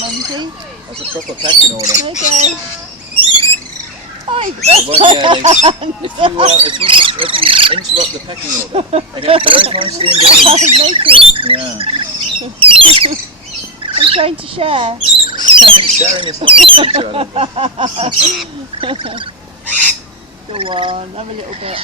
Mumsy. That's a proper pecking order. There you go. Hi, Well, yeah, if you interrupt the pecking order, they get very feisty indeed. I've noticed. Yeah. I'm trying to share. Sharing is not the nature, I don't think. Go on, have a little bit.